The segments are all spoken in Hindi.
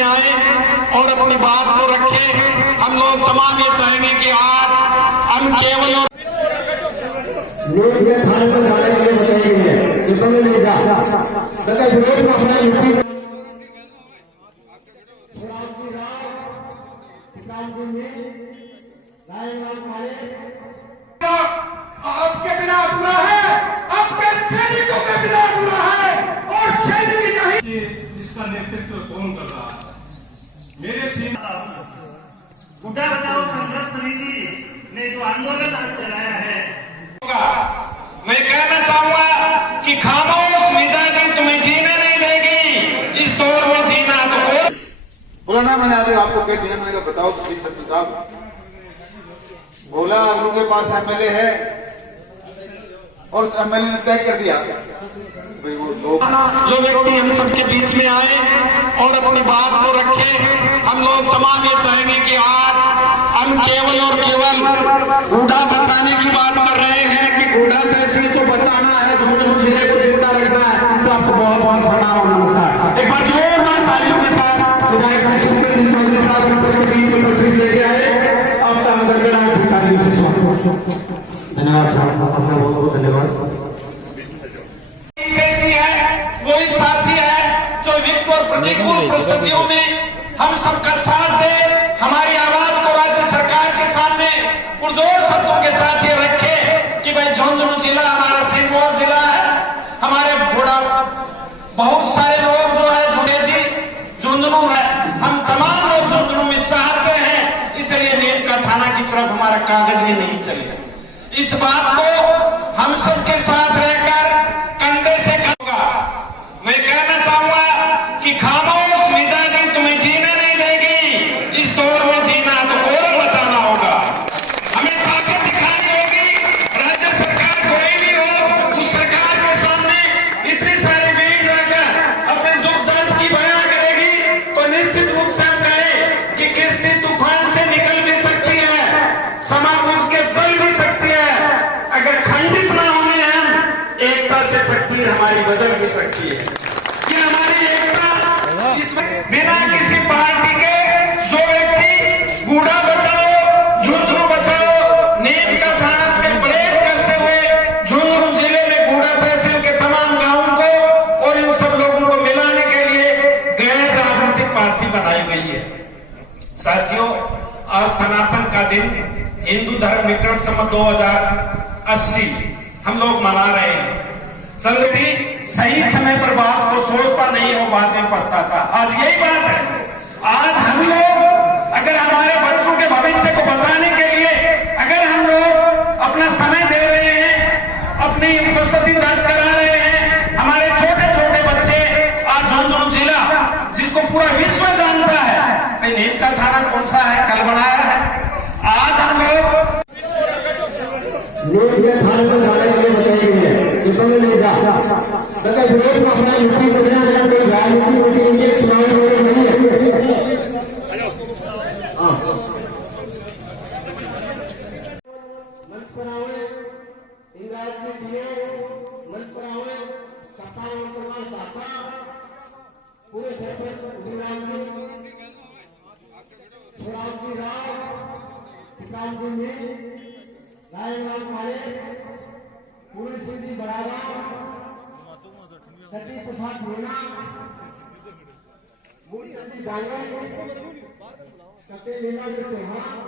में आए और अपनी बात को रखे। हम लोग तमाम ये चाहेंगे कि आज हम केवल थाने पर जाने के लिए बचाएंगे, नहीं जा विरोध में अपना यूपी आपके बिना अधूरा है, आपके सैनिकों के बिना अधूरा है और सैनिक नहीं। इसका नेतृत्व कौन कर रहा है? मेरे गुड्डा बचाओ संघर्ष समिति ने जो आंदोलन आज चलाया है, मैं कहना चाहूंगा कि खामोश मिजाजी तुम्हें जीने नहीं देगी। इस दौर में जीना तो कोई बोला ना, मैंने अभी आपको कह दिया, मैंने कहा बताओ तो सरपंच साहब। बोला अगलू के पास एमएलए है और उस एमएलए ने तय कर दिया भाई वो लोग जो व्यक्ति हम सबके बीच में आए और अपनी बात को रखे। हम लोग तमाम ये चाहेंगे कि आज हम केवल और केवल बूढ़ा बचाने की बात कर रहे हैं कि बूढ़ा तहसील को बचाना है, झुंझुनू जिले को जिंदा रखना है। सबको बहुत बहुत प्रणाम और नमस्कार। एक बार जोरदार तालियों के साथ विधायक लेके आए। अब धन्यवाद साहब, आपका बहुत बहुत धन्यवाद। कैसी है वही साथी है जो विकट और प्रतिकूल परिस्थितियों में हम सबका साथ दे, हमारी आवाज को राज्य सरकार के सामने पुरजोर शब्दों के साथ ये रखे कि भाई झुंझुनू जिला हमारा सिंगरौर जिला है। हमारे बूढ़ा बहुत सारे लोग जो है जुड़े थी झुंझुनू है, हम तमाम लोग झुंझुनू में चाहते हैं, इसलिए नीम का थाना की तरफ हमारा कागज ही नहीं चलेगा। इस बात को हम सबके साथ रहकर कंधे से करूंगा। मैं कहना चाहूंगा कि खामोश मिजाजी तुम्हें जीने नहीं देगी। इस दौर में जीना तो कोरम बचाना होगा, हमें ताकत दिखानी होगी। राज्य सरकार कोई भी हो, उस सरकार के सामने इतनी सारी भीड़ जाकर अपने दुख दर्द की बयान करेगी तो निश्चित रूप से हम कहें कि किस्ती तूफान से निकल भी सकती है, समा बुझ के जल भी सकती है। अगर खंडित ना होने हम एकता से तकदीर हमारी बदल भी सकती है। ये हमारी एकता, इसमें बिना किसी पार्टी के जो व्यक्ति बूढ़ा बचाओ झुंझुनू बचाओ नीम का थाना से प्रेरित करते हुए झुंझुनू जिले में बूढ़ा तहसील के तमाम गांवों को और इन सब लोगों को मिलाने के लिए गैर राजनीतिक पार्टी बनाई गई है। साथियों, आज सनातन का दिन हिंदू धर्म विक्रम संवत 2080 हम लोग मना रहे हैं। संगति सही समय पर बात को सोचता नहीं है, वो बाद में पछताता। आज यही बात है। आज हम लोग अगर हमारे बच्चों के भविष्य को बचाने के लिए अगर हम लोग अपना समय दे रहे हैं, अपनी उपस्थिति दर्ज करा रहे हैं, हमारे छोटे छोटे बच्चे आज झुंझुनू जिला जिसको पूरा विश्व जानता है, नीम का थाना कौन सा है, कल बनाया है। आज हम लोग थाने पर जाने के लिए बचाएंगे, नहीं जा विरोध में अपना यूपी कोई राजनीति होती नहीं है, चुनाव नहीं है। मंच पर आवे इंद्राज जी दिए, मंच पर आवे सपा पापा पूरे सरपंच राम जी राव जी नारायण काले पूर्ण सिंह जी बरावा, सतीश प्रसाद मीणा, मूलचंद जी गांगल, कपिल लीला जी चौहान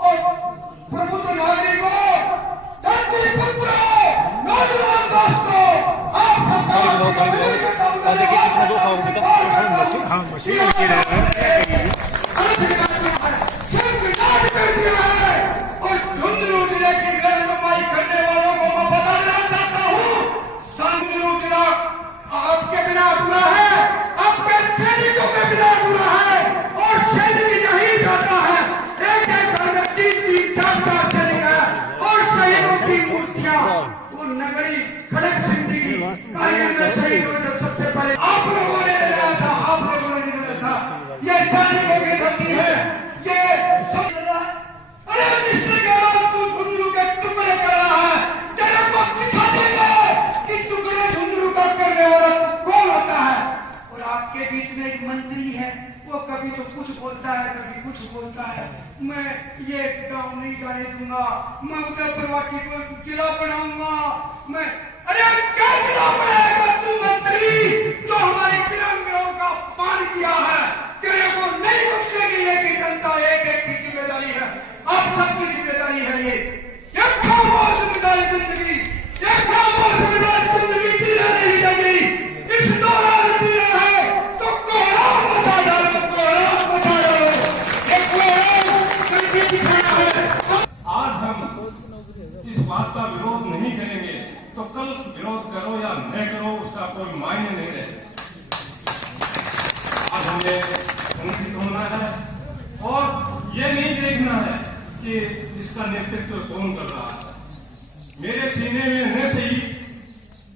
और प्रबुद्ध नागरिकों, धरती पुत्रों, नौजवान दोस्तों, आप सबका देखिए कितना 200 और झुंझुनू जिले की रहनुमाई करने वालों को मैं बता देना चाहता हूँ, झुंझुनू जिला आपके बिना अधूरा है, आपके सैनिकों के बिना अधूरा है और सैनिक यही जाता है। एक एक व्यक्ति 3-4 सैनिक है और शहीदों की मूर्तियां वो नगरी खड़क सिंह जी की कारगिल में शहीद हुए थे। सबसे पहले आप लोगों ने लिया था, आप लोगों ने लिया था। ये सैनिकों की धरती है, ये अरे मिस्टर गैराज तू झुंझुनू के टुकड़े कर रहा है, तेरे को दिखा देगा कि टुकड़े झुंझुनू का करने वाला कौन होता आपके बीच में एक मंत्री है, वो कभी तो कुछ बोलता है, कभी कुछ बोलता है। मैं ये गांव नहीं जाने दूंगा, मैं उदयपुरवाटी को जिला बनाऊंगा। मैं अरे क्या जिला बनाएगा तू मंत्री, जो हमारी वीरांगनाओं का अपमान किया है? तेरे को नहीं बख्शेगी ये की जनता, एक एक की जिम्मेदारी है, आप सबकी जिम्मेदारी है। ये खामोश मिजाज जिंदगी, ये खामोश मिजाज जिंदगी जीने नहीं देगी। इस दौरान जीना है तो कोहराम मचा डालो, कोहराम मचा डालो, ये कोहराम करके दिखाना है। आज हम इस बात का विरोध नहीं करेंगे तो कल विरोध करो या न करो उसका कोई मायने नहीं रहेगा। आज हमें संगठित होना है और ये नहीं देखना है कि इसका नेतृत्व कौन कर रहा है। मेरे सीने में न सही,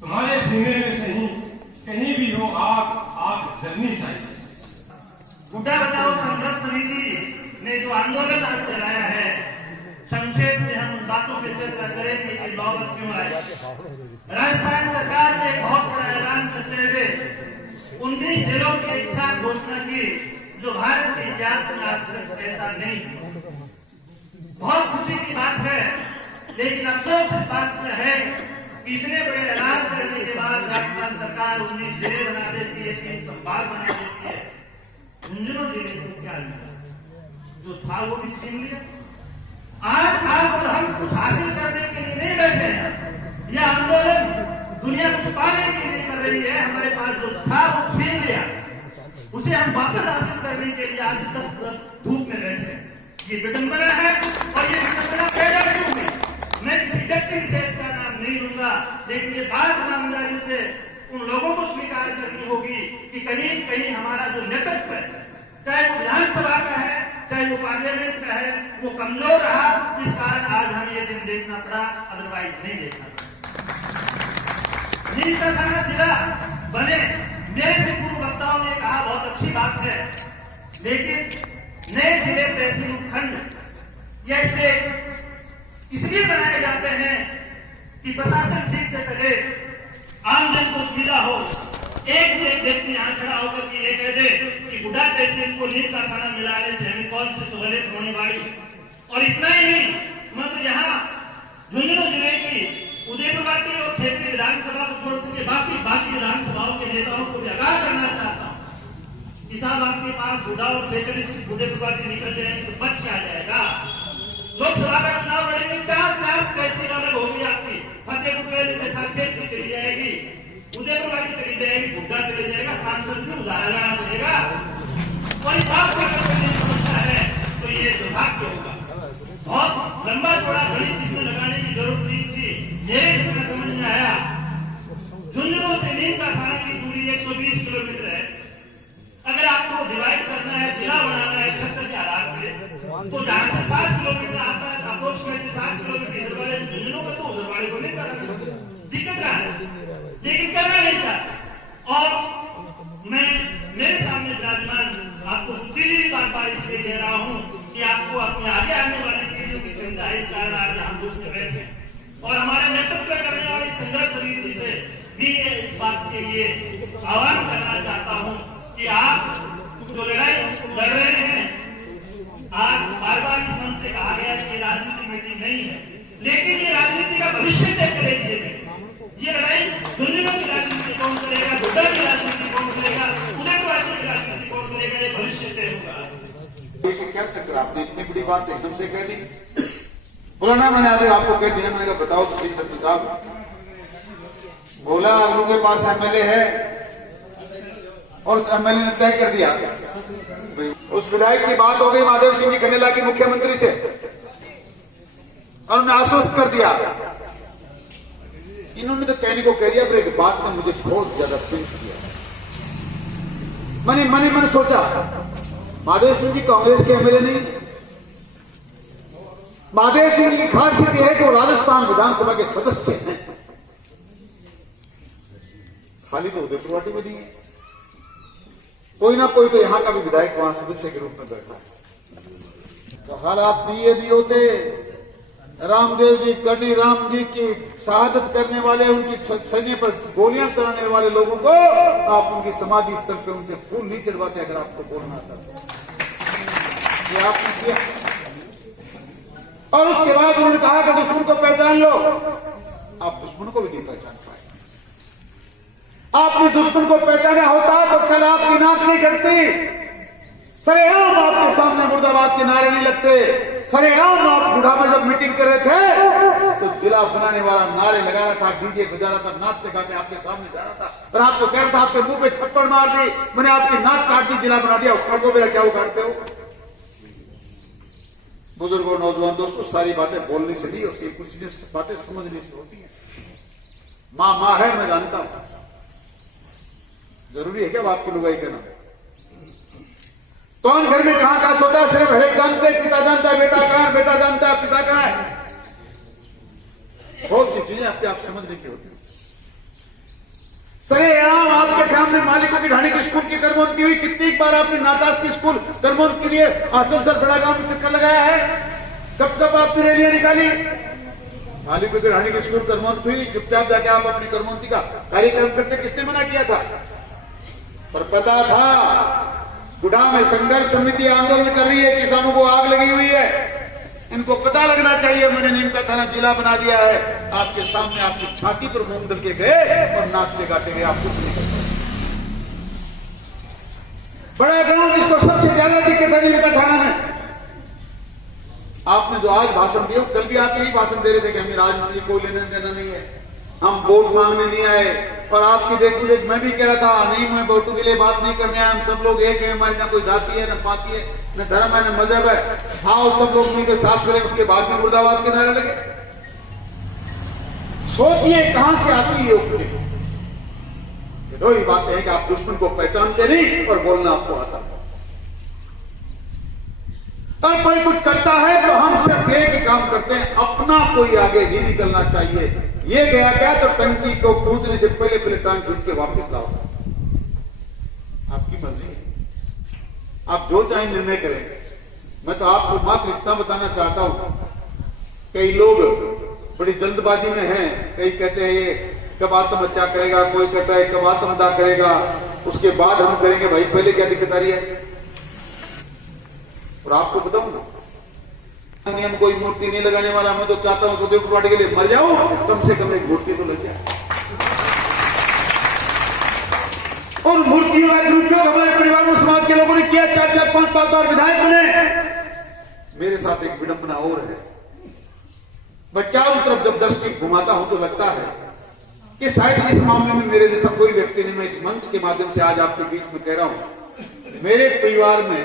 तुम्हारे सीने में सही, कहीं भी हो आग जलनी चाहिए। गुड्डा बचाओ संघर्ष समिति ने जो आंदोलन आज चलाया है, संक्षेप में हम उन बातों पर चर्चा करेंगे कि नौबत क्यों आई। राजस्थान सरकार ने एक बहुत बड़ा ऐलान करते हुए 19 जिलों की एक साथ घोषणा की, जो भारत के इतिहास में आज तक ऐसा नहीं। बहुत खुशी की बात है, लेकिन अफसोस इस बात का है कि इतने बड़े ऐलान करने के बाद राजस्थान सरकार 19 जिले बना देती है, 3 संभाग बना देती है। झुंझुनू जिले को क्या मिला? जो था वो भी छीन लिया। आज आप और हम कुछ हासिल करने के लिए नहीं बैठे हैं, यह आंदोलन दुनिया कुछ पाने के लिए कर रही है। हमारे पास जो था वो छीन लिया, उसे हम वापस हासिल करने के लिए आज सब धूप में बैठे हैं। ये विडंबना है और ये विडंबना पैदा क्यों हुई? मैं किसी व्यक्ति विशेष का नाम नहीं लूंगा, लेकिन ये बात ईमानदारी से उन लोगों को स्वीकार करनी होगी कि कहीं कहीं हमारा जो नेतृत्व है, चाहे वो विधानसभा का है, चाहे वो पार्लियामेंट का है, वो कमजोर रहा। इस कारण आज हमें ये दिन देखना पड़ा, अदरवाइज नहीं देखना पड़ा। नीमका थाना जिला बने, मेरे से पूर्व वक्ताओं ने कहा बहुत अच्छी बात है, लेकिन नए जिले तहसील उपखंड या स्टेट इसलिए बनाए जाते हैं कि प्रशासन ठीक से चले, आम जन को सुविधा हो। एक व्यक्ति यहाँ खड़ा होकर के ये कह दे कि गुड्डा तहसील को नीमका थाना मिलाने से हमें कौन सी सहूलियत होने वाली। और इतना ही नहीं, मैं तो यहाँ झुंझुनू जिले की उदयपुरवाटी और खेतरी विधानसभा को छोड़कर के बाकी विधानसभाओं के नेताओं को भी आगाह करना चाहता हूँ कि साहब आपके पास गुड्डा और खेतरी उदयपुरवाटी निकल जाएंगे तो बच क्या जाएगा। लोकसभा का चुनाव लड़ेंगे, 4 तहसील अलग होगी आपकी। फतेहपुर से था खेतरी चली जाएगी, उदयपुरवाटी चली जाएगी, गुड्डा चले जाएगा, सांसद में उजाला लाना पड़ेगा। कोई बात अगर नहीं समझता है तो ये दुर्भाग्य होगा। बहुत लंबा चौड़ा गणित इसमें लगाने की जरूरत नहीं थी। मेरे इसमें समझ में आया, झुंझुनू से नीमका थाना की दूरी 120 किलोमीटर है। अगर आपको डिवाइड करना है, जिला बनाना है क्षेत्र के आधार पे, तो जहां से 7 किलोमीटर आता है, अप्रोक्सीमेटली 7 किलोमीटर इधर वाले झुंझुनू का तो उधर वाले को नहीं करना। दिक्कत क्या है? लेकिन करना नहीं चाहता। और मैं मेरे सामने विराजमान आपको बुद्धिजीवी भी बार इसलिए कह रहा हूं कि आपको अपने आगे आने वाली पीढ़ियों की चिंता है। इस कारण आज हम दूर में बैठे और हमारे नेतृत्व करने वाली संघर्ष समिति से भी इस बात के लिए आह्वान करना चाहता हूं कि आप जो लड़ाई लड़ रहे हैं, आज बार इस मंच से कहा गया कि राजनीति मीटिंग नहीं है, लेकिन ये राजनीति का भविष्य तय करेगी। ये लड़ाई झुंझुनू की राजनीति कौन करेगा, गुड्डा की राजनीति कौन करेगा, उदयपुरवाटी की राजनीति कौन करेगा, ये भविष्य तय होगा। क्या चक्कर, आपने इतनी बड़ी बात एकदम से कह दी। बोला ना, मैंने अभी आपको कह दिया, मैंने कहा बताओ तो सही सरपंच साहब। बोला अगलू के पास एमएलए है और उस एमएलए ने तय कर दिया। उस विधायक की बात हो गई महादेव सिंह जी कन्नेला की मुख्यमंत्री से और उन्हें आश्वस्त कर दिया। इन्होंने तो कहने को कह दिया, पर एक बात ने मुझे बहुत ज्यादा पिंच किया। मैंने सोचा महादेव सिंह जी कांग्रेस के एमएलए नहीं, महादेव सिंह जी की खासियत यह है कि वो राजस्थान विधानसभा के सदस्य हैं। खाली तो उदयपुरवाटी में नहीं है, कोई ना कोई तो यहां का भी विधायक वहां सदस्य के रूप में बैठा है। तो हालात दिए होते रामदेव जी, कडी राम जी की शहादत करने वाले, उनकी सैन्य पर गोलियां चलाने वाले लोगों को आप उनकी समाधि स्थल पे उनसे फूल नहीं चढ़वाते अगर आपको बोलना था ये आपने किया। और उसके बाद उन्होंने कहा कि दुश्मन को पहचान लो। आप दुश्मन को भी नहीं पहचान पाए। आपने दुश्मन को पहचाना होता तो कल आपकी नाक नहीं कटती। सरेआम आपके सामने मुर्दाबाद के नारे नहीं लगते। सरेआम आप बुढ़ा में जब मीटिंग कर रहे थे तो जिला बनाने वाला नारे लगा रहा था, डीजे बजा रहा था, नाचते गाते आपके सामने जा रहा था और आपको कह रहा था आपके मुंह पे थप्पड़ मार दी, मैंने आपकी नाक काट दी, जिला बना दिया। उखाड़ दो मेरा, क्या उखाड़ते हो? बुजुर्गों, नौजवान दोस्तों, सारी बातें बोलने से नहीं होती, कुछ बातें समझने से होती है। माँ है, मैं जानता हूं। जरूरी है क्या बाप की लुगाई करना? कौन घर में कहां सोता है सिर्फ हरेक जानते हैं, पिता जानता है बेटा कहां है, बेटा जानता है पिता कहां है। बहुत सी चीजें आपके आप समझने की होती है। सरेआम आपके सामने मालिकों की ढाणी की स्कूल की करमौंद की हुई। कितनी बार आपने नाटास की स्कूल करमौंद के लिए आसनसर बड़ा गांव में चक्कर लगाया है? कब कब आपने रैलियां निकाली? मालिकों की ढाणी की स्कूल करमौंद हुई, चुपचाप जाके आप अपनी करमौंदी का कार्यक्रम करते, किसने मना किया था? पर पता था बुढ़ा में संघर्ष समिति आंदोलन कर रही है, किसानों को आग लगी हुई है, इनको पता लगना चाहिए। मैंने नीम का थाना जिला बना दिया है। आपके सामने आपकी छाती पर मूंग दल के गए और नाचते गाते गए। आप कुछ नहीं करते। बड़ा गांव जिसको सबसे ज्यादा दिक्कत है नीम का थाना में, आपने जो आज भाषण दिया, कल भी आप यही भाषण दे रहे थे कि हमें राजनीति कोई लेना देना नहीं है, हम वोट मांगने नहीं आए। और आपकी देखो देख मैं भी कह रहा था, नहीं मैं वोटों के लिए बात नहीं करने आया, हम सब लोग एक है, हमारी ना कोई जाति है, ना पाति है, न धर्म है, न मजहब है। आओ सब लोग मिलकर साथ करें। उसके बाद भी मुर्दाबाद के नारे लगे। सोचिए कहां से आती है उपदेश। ये दो ही बातें हैं कि आप दुश्मन को पहचानते नहीं और बोलना आपको आता। और कोई कुछ करता है तो हम सिर्फ एक काम करते हैं, अपना कोई आगे नहीं निकलना चाहिए। ये गया क्या तो टंकी को पहुंचने से पहले पहले टांग खींच के वापस लाओ। आपकी मर्जी है, आप जो चाहे निर्णय करें। मैं तो आपको मात्र इतना बताना चाहता हूं, कई लोग बड़ी जल्दबाजी में हैं। कई कहते हैं ये कब आत्महत्या करेगा, कोई कहता है कब आत्मदाह करेगा, उसके बाद हम करेंगे। भाई पहले क्या दिक्कत आ रही है? और आपको बताऊं ना, हम कोई मूर्ति नहीं लगाने वाला। मैं तो चाहता हूं सुदेव त्रिपाठी के लिए मर जाऊं, कम से कम एक मूर्ति तो लग जाए। और मूर्तियों का दुरुपयोग हमारे परिवार में समाज के लोगों ने किया। 4-4, 5-5 बार विधायक बने। मेरे साथ एक विडंबना और है। मैं चारों तरफ जब दृष्टि घुमाता हूं तो लगता है कि शायद इस मामले में मेरे जैसा कोई व्यक्ति नहीं। मैं इस मंच के माध्यम से आज आपके बीच में कह रहा हूं, मेरे परिवार में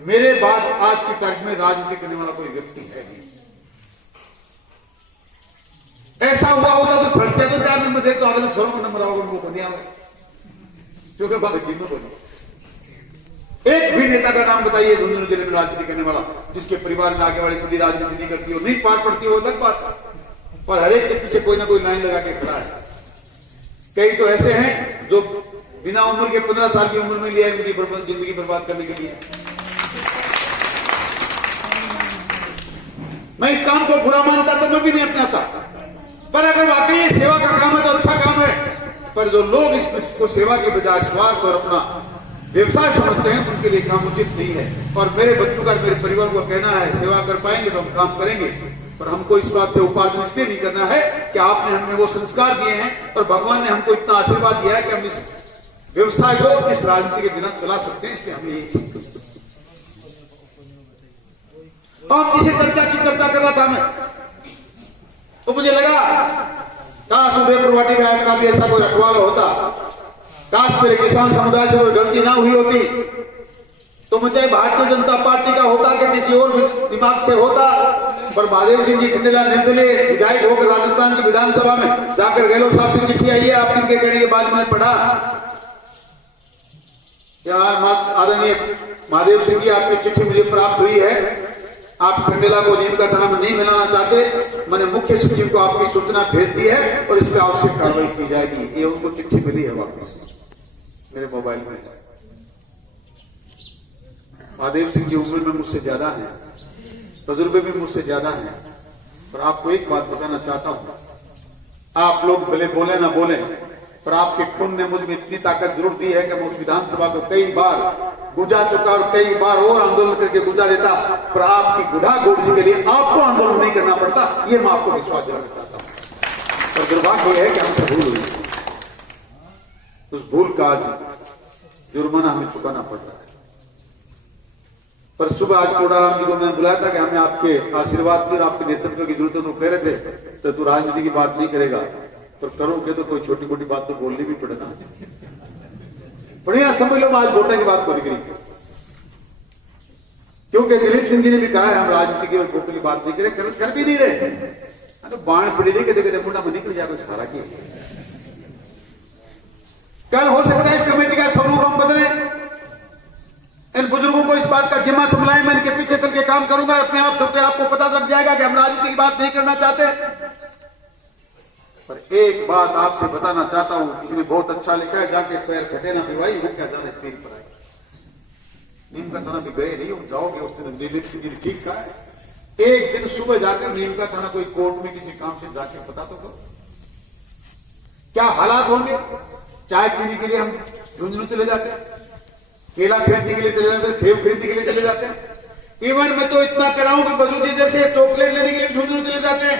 मेरे बाद आज की तारीख में राजनीति करने वाला कोई व्यक्ति है नहीं। ऐसा हुआ होता तो सड़ते तो 4 नंबर देखो, अगले छोरों का नंबर आओगे उनको बनिया हुआ, क्योंकि बाबा जी में बनी। एक भी नेता का नाम बताइए झुंझुनू जिले में राजनीति करने वाला जिसके परिवार में आगे वाली खुदी राजनीति नहीं करती हो, नहीं पार पड़ती हो, अलग बात है। पर हर एक के पीछे कोई ना कोई लाइन लगा के खड़ा है। कई तो ऐसे हैं जो बिना उम्र के 15 साल की उम्र में लिया उनकी जिंदगी बर्बाद करने के लिए। मैं इस काम को बुरा मानता तो मैं भी नहीं अपनाता, पर अगर वाकई सेवा का काम है तो अच्छा काम है। पर जो लोग इसको सेवा के बजाय स्वार्थ और अपना व्यवसाय समझते हैं उनके लिए काम उचित नहीं है। और मेरे बच्चों का, मेरे परिवार को कहना है, सेवा कर पाएंगे तो हम काम करेंगे, पर हमको इस बात से उपार्जन इसलिए नहीं करना है कि आपने हमें वो संस्कार दिए हैं और भगवान ने हमको इतना आशीर्वाद दिया है कि हम इस व्यवसाय को इस राजनीति के बिना चला सकते हैं। इसलिए हमें यही और किसी चर्चा की चर्चा कर रहा था मैं, तो मुझे लगा काश सुदेव त्रिपाठी का भी ऐसा कोई रखवाला होता, काश मेरे किसान समुदाय से कोई गलती ना हुई होती, तो मैं चाहे भारतीय जनता पार्टी का होता कि किसी और दिमाग से होता। पर महादेव सिंह जी खंडेला निर्दलीय विधायक होकर राजस्थान की विधानसभा में जाकर गहलोत साहब की चिट्ठी आई है, आप इनके कहने के बाद मैंने पढ़ा क्या आदरणीय महादेव सिंह जी आपकी चिट्ठी मुझे प्राप्त हुई है, आप खंडेला को नीम का थाना में नहीं मिलाना चाहते। मैंने मुख्य सचिव को आपकी सूचना भेज दी है और इस पर आवश्यक कार्रवाई की जाएगी। ये उनको चिट्ठी मिली है वापस मेरे मोबाइल में। महादेव सिंह जी उम्र में मुझसे ज्यादा है, तजुर्बे में मुझसे ज्यादा है, पर आपको एक बात बताना चाहता हूं, आप लोग भले बोले ना बोले, पर आपके खून ने मुझ में इतनी ताकत जरूर दी है कि मैं उस विधानसभा को कई बार गुजा चुका और कई बार और आंदोलन करके गुजा देता, पर आपकी गुढ़ा गोड़ी के लिए आपको आंदोलन नहीं करना पड़ता, ये मैं आपको विश्वास दिलाना चाहता हूं। पर दुर्भाग्य यह है कि हमसे भूल हुई, उस भूल का आज जुर्माना हमें चुकाना पड़ रहा है। पर सुबह आज कोडाराम जी को मैं बुलाया था कि हमें आपके आशीर्वाद की और आपके नेतृत्व की जरूरत है। वो कह रहे थे तो तू राजनीति की बात नहीं करेगा, पर करोगे तो कोई छोटी मोटी बात तो बोलनी भी पड़ेगा। बढ़िया समझ लो, आज वोटा की बात करेगी, क्योंकि दिलीप सिंह जी ने भी कहा है हम राजनीति की और वोटों की बात नहीं करें, कर भी नहीं रहे। तो बाण पड़ी नहीं कहते कहते मुंडा में निकल जाएगा सारा की। कल हो सकता है इस कमेटी का स्वरूप हम बदले, इन बुजुर्गों को इस बात का जिम्मा संभलाएं, मैं इनके पीछे चल के काम करूंगा। अपने आप सबसे आपको पता लग जाएगा कि हम राजनीति की बात नहीं करना चाहते। पर एक बात आपसे बताना चाहता हूं, किसी ने बहुत अच्छा लिखा है, जाके पैर फटे ना भिवाई, वो क्या जाने पीर पर आए। नीम का थाना भी गए नहीं, जाओगे उस दिन दिलीप सिंह जी ने ठीक कहा है, एक दिन सुबह जाकर नीम का थाना कोई कोर्ट में किसी काम से जाके पता तो करो क्या हालात होंगे। चाय पीने के लिए हम झुंझुनू चले जाते हैं, केला खरीदने के लिए चले जाते हैं, सेब खरीदने के लिए चले जाते हैं। इवन मैं तो इतना कराऊं कि बजूजी जैसे चॉकलेट लेने के लिए झुंझुनू चले जाते हैं,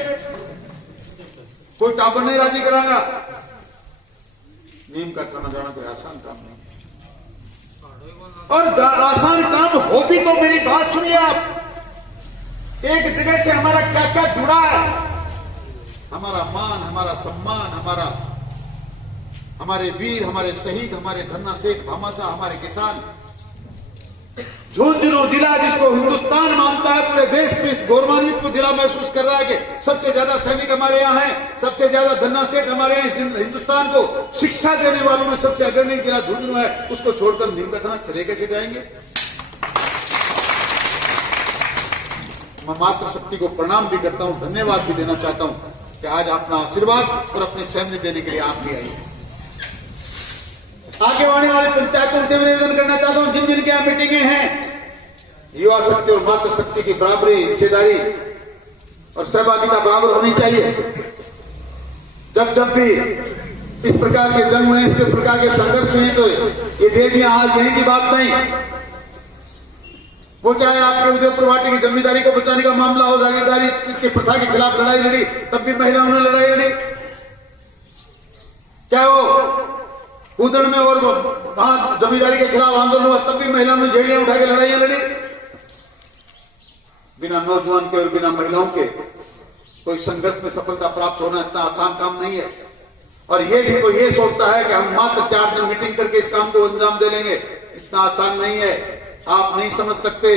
कोई टापर नहीं राजी कराएगा। नीम का थाना जाना कोई आसान काम नहीं, और आसान काम हो भी तो मेरी बात सुनिए आप। एक जगह से हमारा क्या क्या जुड़ा है, हमारा मान, हमारा सम्मान, हमारे वीर, हमारे शहीद, हमारे धन्ना सेठ भामाशाह, हमारे किसान। झुंझुनू जिला जिसको हिंदुस्तान मानता है, पूरे देश में इस गौरवान्वित जिला महसूस कर रहा है कि सबसे ज्यादा सैनिक हमारे यहाँ हैं, सबसे ज्यादा धन्ना सेठ हमारे यहाँ। इस हिंदुस्तान को शिक्षा देने वालों में सबसे अग्रणी जिला झुंझुनू है, उसको छोड़कर नीम का थाना चले कैसे जाएंगे। मैं मातृ शक्ति को प्रणाम भी करता हूं, धन्यवाद भी देना चाहता हूं कि आज अपना आशीर्वाद और अपनी सहमति देने के लिए आप भी आइए। आगे आने वाले पंचायतों से निवेदन करना चाहता हूं, जिन जिन के यहाँ मीटिंगें हैं, युवा शक्ति और मातृ शक्ति की बराबरी, हिस्सेदारी और सहभागिता बराबर होनी चाहिए। जब जब भी इस प्रकार के जंग हुए, इस प्रकार के संघर्ष हुए, तो ये देवियां आज यहीं की बात नहीं, वो चाहे आपके उदयपुर वाटी की जमींदारी को बचाने का मामला हो, जागीरदारी की प्रथा के खिलाफ लड़ाई लड़ी, तब भी महिलाओं ने लड़ाई लड़ी। चाहे वो उदड़ में और वहां जमींदारी के खिलाफ आंदोलन हुआ, तब भी महिलाओं ने झेड़ियां उठा के लड़ाइयां लड़ी। बिना नौजवान के और बिना महिलाओं के कोई संघर्ष में सफलता प्राप्त होना इतना आसान काम नहीं है। और ये भी कोई ये सोचता है कि हम मात्र 4 दिन मीटिंग करके इस काम को अंजाम दे लेंगे, इतना आसान नहीं है। आप नहीं समझ सकते,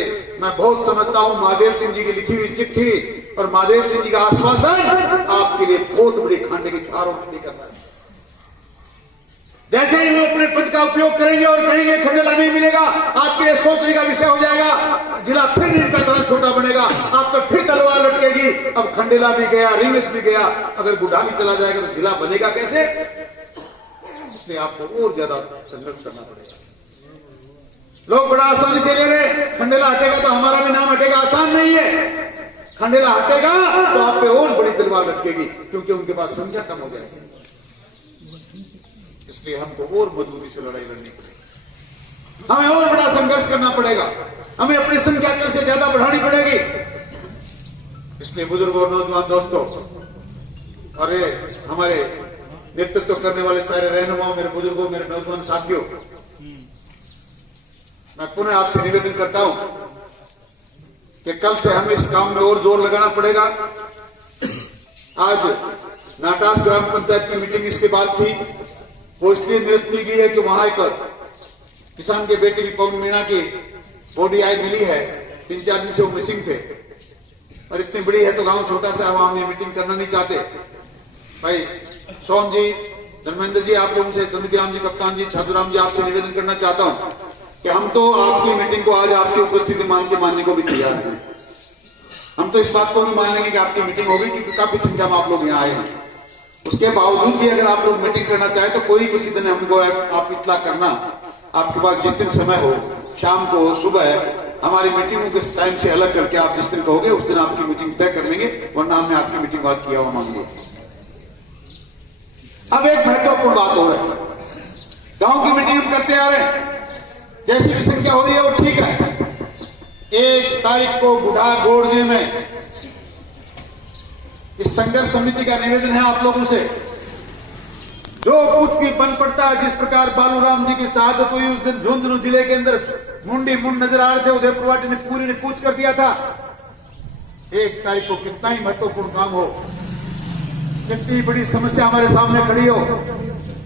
मैं बहुत समझता हूं। महादेव सिंह जी की लिखी हुई चिट्ठी और महादेव सिंह जी का आश्वासन आपके लिए बहुत बड़ी खाने की धारों खड़ी कर रहा है। जैसे ही वो अपने पद का उपयोग करेंगे और कहेंगे खंडेला नहीं मिलेगा, आपके लिए सोचने का विषय हो जाएगा। जिला फिर नीम का थाना छोटा बनेगा, आप तो फिर तलवार लटकेगी। अब खंडेला भी गया, रिवेश भी गया, अगर बुढ़ा भी चला जाएगा तो जिला बनेगा कैसे। इसलिए आपको और ज्यादा संघर्ष करना पड़ेगा। लोग बड़ा आसानी से ले रहे, खंडेला हटेगा तो हमारा भी नाम हटेगा, आसान नहीं है। खंडेला हटेगा तो आप पे और बड़ी तलवार लटकेगी, क्योंकि उनके पास संख्या कम हो जाएगी। इसलिए हमको और मजबूती से लड़ाई लड़नी पड़ेगी, हमें और बड़ा संघर्ष करना पड़ेगा, हमें अपनी संख्या कल से ज्यादा बढ़ानी पड़ेगी। इसलिए बुजुर्ग और नौजवान दोस्तों, और हमारे नेतृत्व करने वाले सारे रहनुमाओं, मेरे बुजुर्गों, मेरे नौजवान साथियों, मैं पुनः आपसे निवेदन करता हूं कि कल से हमें इस काम में और जोर लगाना पड़ेगा। आज नाटास ग्राम पंचायत की मीटिंग इसके बाद थी, वो इसलिए निरस्त की गई है कि वहां एक किसान के बेटे की पवन मीणा की बॉडी आई मिली है। 3-4 दिन से वो मिसिंग थे, और इतनी बड़ी है तो गांव छोटा सा, वहां हम ये मीटिंग करना नहीं चाहते। भाई सोम जी, धर्मेंद्र जी, आप लोगों से, चंद्रग्राम जी, कप्तान जी, छादुराम जी, आपसे निवेदन करना चाहता हूं कि हम तो आपकी मीटिंग को आज आपकी उपस्थिति मान के मानने को भी तैयार हैं। हम तो इस बात को नहीं मान लेंगे कि आपकी मीटिंग होगी, क्योंकि काफी संख्या में आप लोग यहाँ आए हैं। उसके बावजूद भी अगर आप लोग मीटिंग करना चाहे तो कोई किसी दिन हमको आप इतला करना, आपके पास जिस दिन समय हो, शाम को, सुबह, हमारी मीटिंगों के टाइम से अलग करके आप जिस दिन कहोगे उस दिन आपकी मीटिंग तय कर लेंगे, वरना हमने आपकी मीटिंग बात किया हुआ मान लिया। अब एक महत्वपूर्ण बात हो रही है, गांव की मीटिंग हम करते आ रहे हैं, जैसी भी संख्या हो रही है वो ठीक है। 1 तारीख को गुढ़ा गोड़जे में इस संघर्ष समिति का निवेदन है आप लोगों से, जो कुछ भी बन पड़ता है, जिस प्रकार बालूराम जी की शहादत हुई उस दिन झुंझुनू जिले के अंदर मुंडी मुंड नजर आ रहे थे, उदयपुर वाटी ने पूरी ने कूच कर दिया था। 1 तारीख को कितना ही महत्वपूर्ण काम हो, कितनी बड़ी समस्या हमारे सामने खड़ी हो,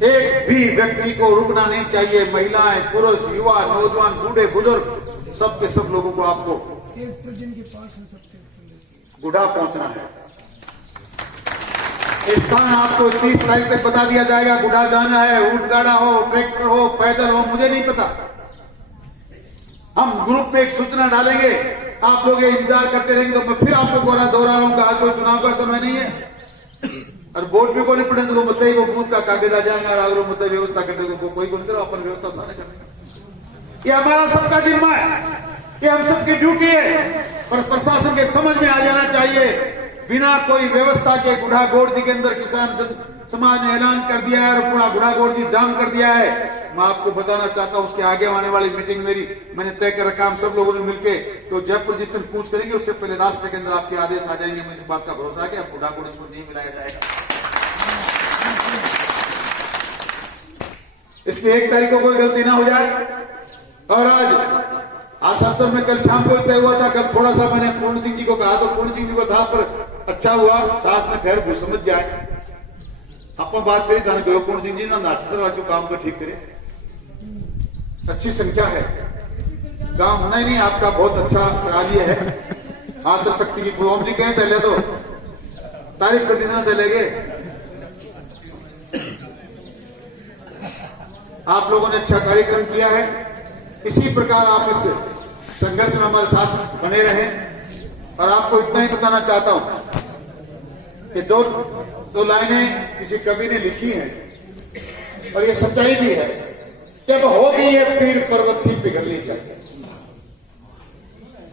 एक भी व्यक्ति को रुकना नहीं चाहिए। महिलाएं, पुरुष, युवा, नौजवान, बूढ़े, बुजुर्ग, सबके सब लोगों को आपको गुढ़ा पहुंचना है। स्थान आपको 30 तारीख तक बता दिया जाएगा। गुढ़ा जाना है, ऊंट गाड़ा हो, ट्रैक्टर हो, पैदल हो, मुझे नहीं पता। हम ग्रुप में एक सूचना डालेंगे, आप लोग ये इंतजार करते रहेंगे तो मैं फिर आपको दोहरा रहा हूं कि आज कोई चुनाव का समय नहीं है और वोट भी को नहीं पड़े तो मत वो बूथ का कागज आ जाएगा और अगर मत व्यवस्था करने को कोई को नहीं करो, अपन व्यवस्था सारे करेंगे। ये हमारा सबका जिम्मा है, ये हम सबकी ड्यूटी है, पर प्रशासन के समझ में आ जाना चाहिए। बिना कोई व्यवस्था के गुढ़ा गोड़ जी के अंदर किसान समाज ने ऐलान कर दिया है और पूरा गुढ़ा गोड़ जी जाम कर दिया है। मैं आपको बताना चाहता हूं, उसके आगे आने वाली मीटिंग मेरी मैंने तय कर रखा, हम सब लोगों ने मिलकर तो जयपुर जिस दिन पूछ करेंगे उससे पहले रास्ते के अंदर आपके आदेश आ जाएंगे। मुझे इस बात का भरोसा है कि अब गुढ़ा गोड़ जी को नहीं मिलाया जाएगा। इसलिए 1 तारीख को कोई गलती ना हो जाए। और आज आसनसोल में कल शाम को तय हुआ था, कल थोड़ा सा मैंने पूर्ण सिंह जी को कहा तो पूर्ण सिंह जी को था, पर अच्छा हुआ सास ने खैर भूल समझ जाए। अपन बात करें जाने को पूर्ण सिंह जी ना नाटक जो काम को ठीक करे, अच्छी संख्या है गांव नहीं आपका बहुत अच्छा सराहनीय है। आंतर शक्ति की पूर्व जी कहें चले तो तारीफ कर देना चलेगे। आप लोगों ने अच्छा कार्यक्रम किया है, इसी प्रकार आप इस संघर्ष में हमारे साथ बने रहें। और आपको इतना ही बताना चाहता हूं कि जो 2 लाइनें किसी कवि ने लिखी हैं और ये सच्चाई भी है, जब हो गई है पीर पर्वत सी पिघलनी चाहिए।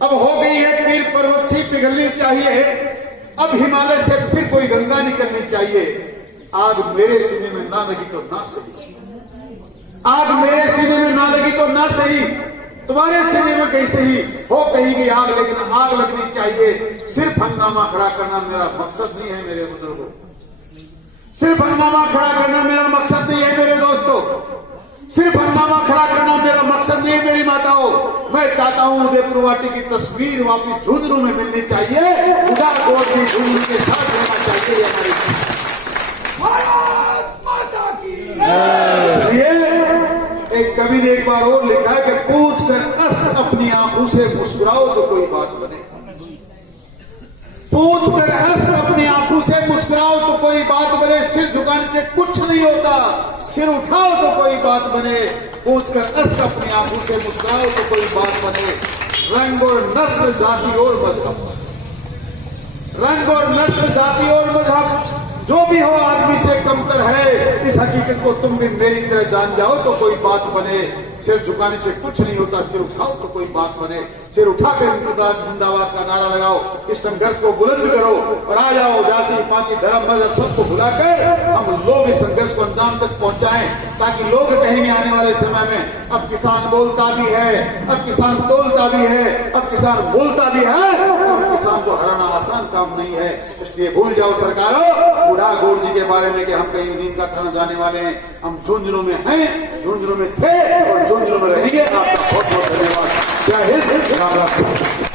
अब हो गई है पीर पर्वत सी पिघलनी चाहिए, अब हिमालय से फिर कोई गंगा निकलनी चाहिए। आग मेरे सीने में ना लगी तो ना सही, आग मेरे सीने में ना लगी तो ना सही, तुम्हारे सीने में कहीं सही हो कहीं की आग, लेकिन आग लगनी चाहिए। सिर्फ हंगामा खड़ा करना मेरा मकसद नहीं है मेरे बुजुर्गों, सिर्फ हंगामा खड़ा करना मेरा मकसद नहीं है मेरे दोस्तों, सिर्फ हंगामा खड़ा करना मेरा मकसद नहीं है मेरी माताओं। मैं चाहता हूं उदयपुर वाटी की तस्वीर वापिस झुंझुनू में मिलनी चाहिए, गुढ़ा गोड़ भी झुंझुनू के साथ रहना चाहिए। हमारी एक कवि ने एक बार और लिखा है कि पूछ कर कस अपनी आंखों से मुस्कुराओ तो कोई बात बने, पूछ कर हंस अपनी आंखों से मुस्कुराओ तो कोई बात बने। सिर झुकाने से कुछ नहीं होता, सिर उठाओ तो कोई बात बने। पूछ कर हंस अपनी आंखों से मुस्कुराओ तो कोई बात बने। रंग और नस्ल, जाति और मजहब, रंग और नस्ल, जाति और मजहब जो भी हो आदमी से कमतर है, इस हकीकत को तुम भी मेरी तरह जान जाओ तो कोई बात बने। सिर झुकाने से कुछ नहीं होता, सिर उठाओ तो कोई बात बने। सिर उठाकर जिंदाबाद का नारा लगाओ, इस संघर्ष को बुलंद करो और आ जाओ। जाति पाति धर्म मजहब सबको भुलाकर हम लोग इस संघर्ष को अंजाम तक पहुंचाएं, ताकि लोग कहेंगे आने वाले समय में अब किसान बोलता भी है, अब किसान तोलता भी है, अब किसान बोलता भी है। अब किसान को हराना आसान काम नहीं है, इसलिए भूल जाओ सरकारों गुढ़ा गोड़ जी के बारे में कि हम कहीं नीम का खाना जाने वाले हैं। हम झुंझुनू में हैं, झुंझुनू में थे और झुंझुनू में रहेंगे। आपका बहुत बहुत धन्यवाद। जय हिंद, राम राम।